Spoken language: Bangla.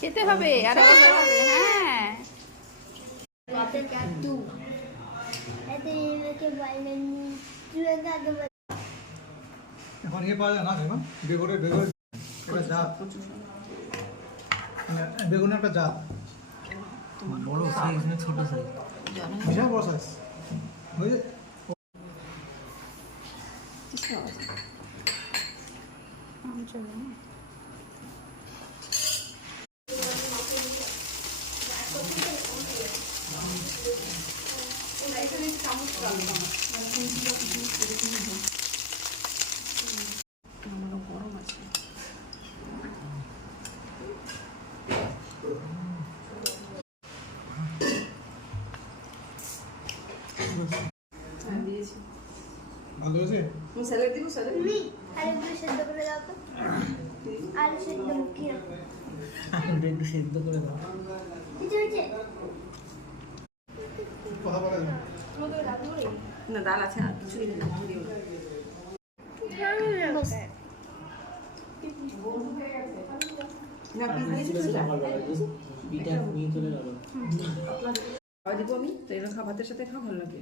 খেতে হবে আর খেতে হবে। হ্যাঁ এখন ইয়ে পাওয়া যায় না এখন বেগুনের একটা জাত, বেগুনের একটা জাত বড় সাইজ না ছোট সাইজ? বিশাল বড় সাইজ ওই যে ভালো হয়েছে। স্যালাড দিব স্যালাড আলু সেদ্ধ করে দাও তো। আলু সেদ্ধ কি আলুটা একটু সেদ্ধ করে দাও। হয়েছে? কথা বলা যাবে না ডাল আছে আর কিছু দিন না দিও না পিস দিয়েছি তো বিটা নিয়ে চলে গেল। খাওয়া দিব আমি তো এরা খাবারের সাথে খাওয়া ভালো লাগে